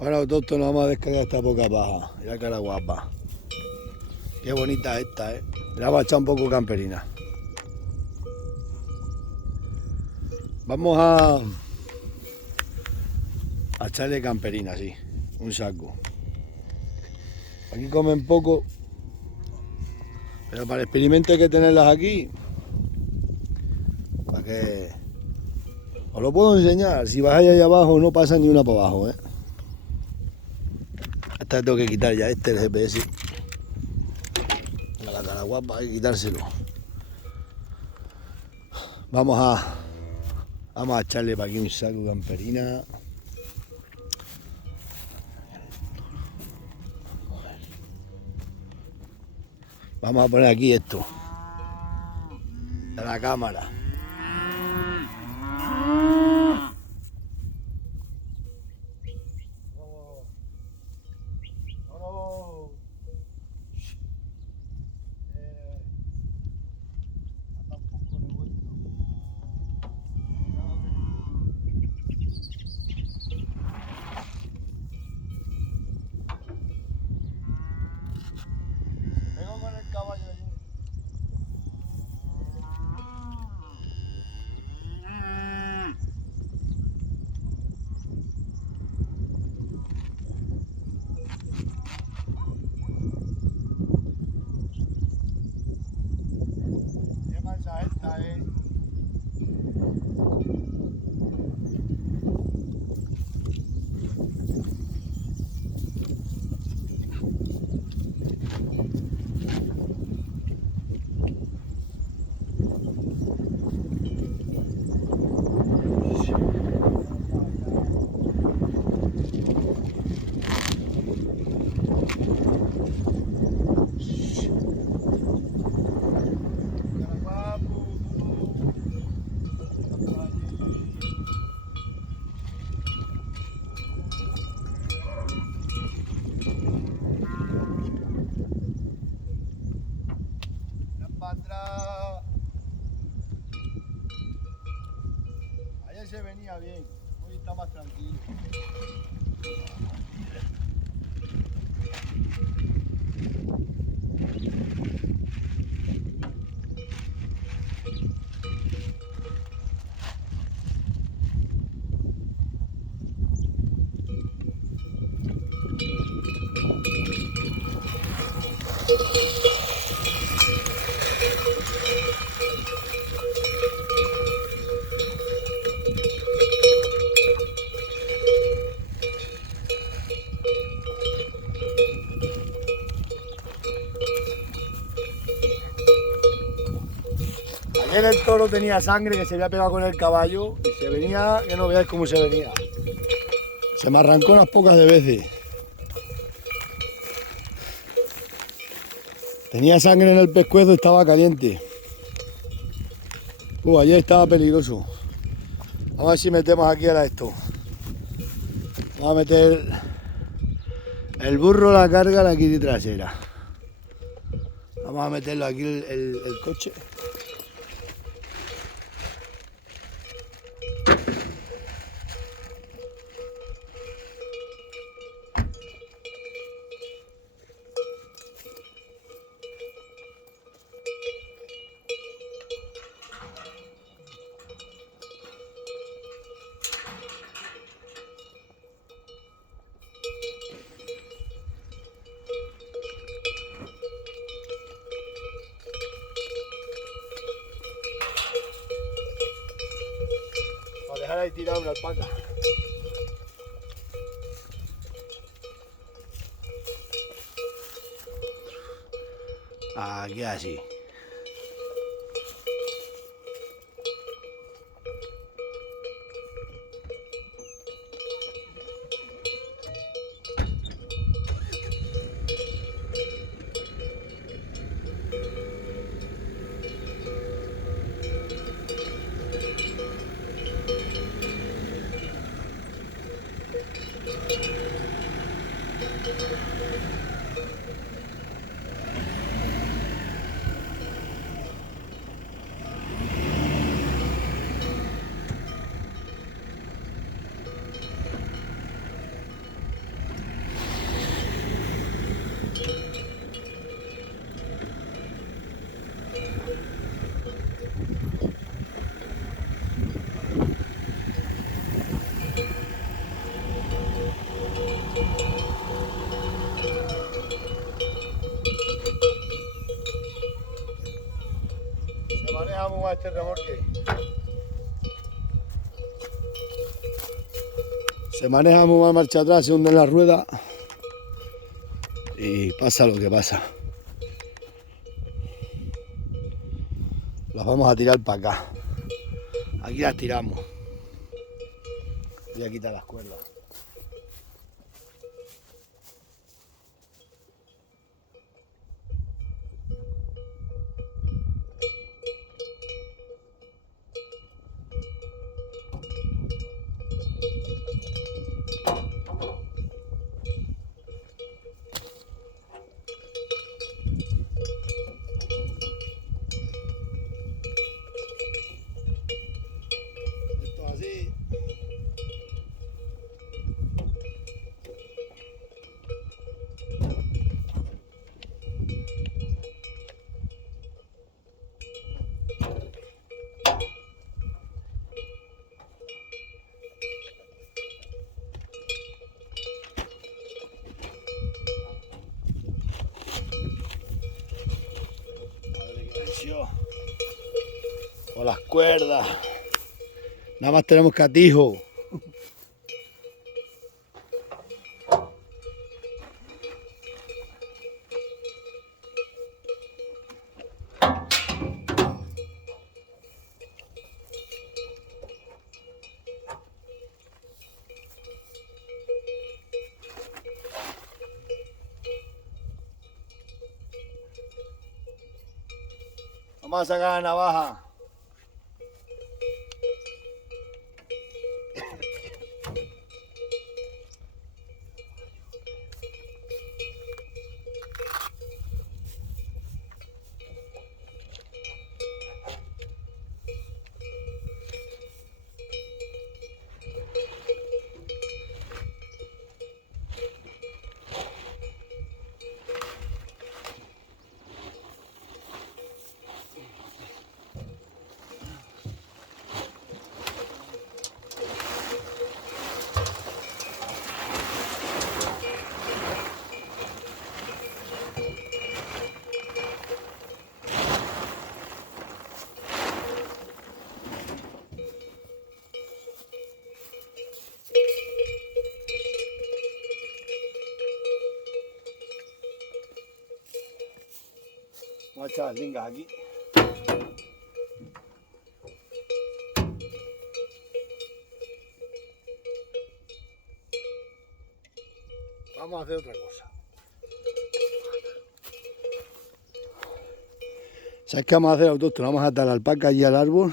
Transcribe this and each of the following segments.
Ahora autóctono vamos a descargar esta poca paja. Mira que la guapa. Qué bonita esta, ¿eh? Le vamos a echar un poco camperina. Vamos a echarle camperina, sí. Un saco. Aquí comen poco. Pero para el experimento hay que tenerlas aquí. Para que... Os lo puedo enseñar. Si bajáis ahí abajo no pasa ni una para abajo, ¿eh? Esta tengo que quitar ya. Este es el GPS. A la cara guapa hay que quitárselo. Vamos a echarle para aquí un saco de camperina. Vamos a poner aquí esto. A la cámara. Ayer se venía bien, hoy está más tranquilo. Ayer el toro tenía sangre que se había pegado con el caballo y se venía, que no veáis cómo se venía. Se me arrancó unas pocas de veces. Tenía sangre en el pescuezo y estaba caliente. Ayer estaba peligroso. Vamos a ver si metemos aquí ahora esto. Vamos a meter el burro, la carga, la quiri trasera. Vamos a meterlo aquí el coche. Para dejar ahí tirada una alpaca. Aquí así. a este remolque. Se maneja muy mal marcha atrás, se hunden las ruedas y pasa lo que pasa. Las vamos a tirar para acá. Aquí las tiramos. Voy a quitar las cuerdas. Esto así. Madre que venció. Con las cuerdas. Nada más tenemos catijo. Vamos a sacar la navaja. Vamos a echar las lingas aquí. Vamos a hacer otra cosa. ¿Sabes qué vamos a hacer, autóctono? Vamos a atar la alpaca allí al árbol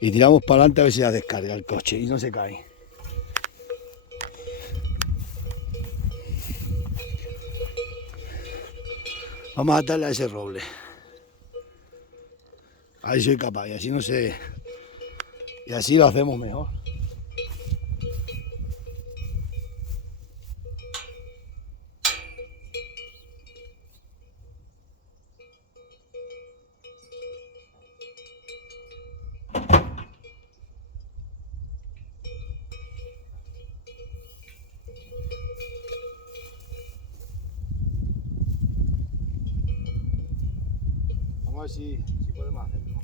y tiramos para adelante a ver si ya descarga el coche y no se cae. Vamos a atarle a ese roble. A ver si soy capaz y así no sé. Y así lo hacemos mejor. Vamos a ver si podemos hacerlo.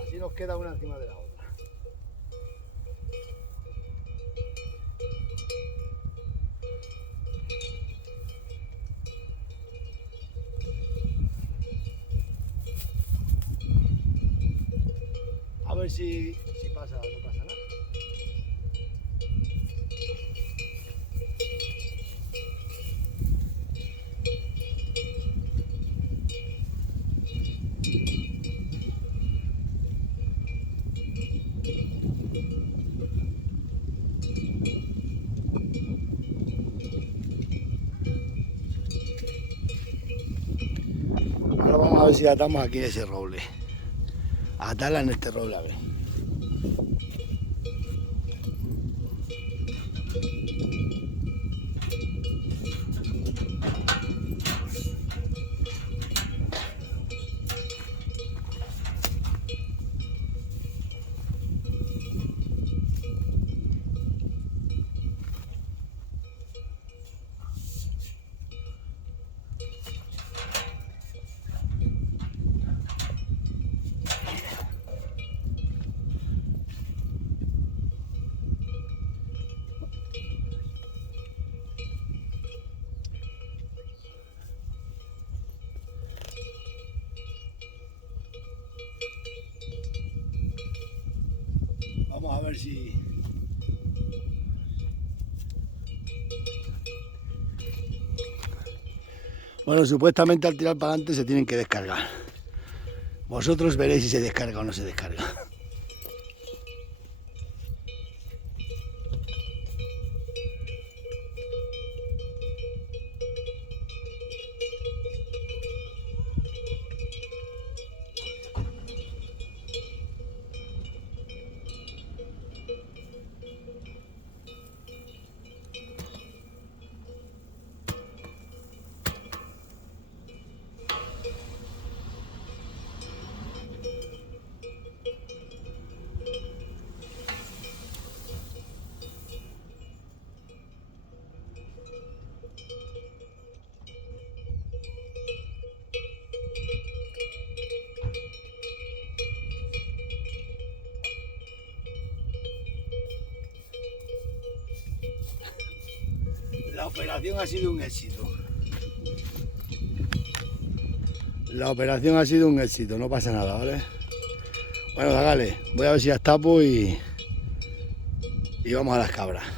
Así nos queda una encima de la otra. A ver si pasa o no pasa nada. Ahora vamos a ver si atamos aquí ese roble. A atarla en este roble, a ver. ver si... Bueno, supuestamente al tirar para adelante se tienen que descargar. Vosotros veréis si se descarga o no se descarga. La operación ha sido un éxito. La operación ha sido un éxito, no pasa nada, ¿vale? Bueno, dale, voy a ver si ya tapo y vamos a las cabras.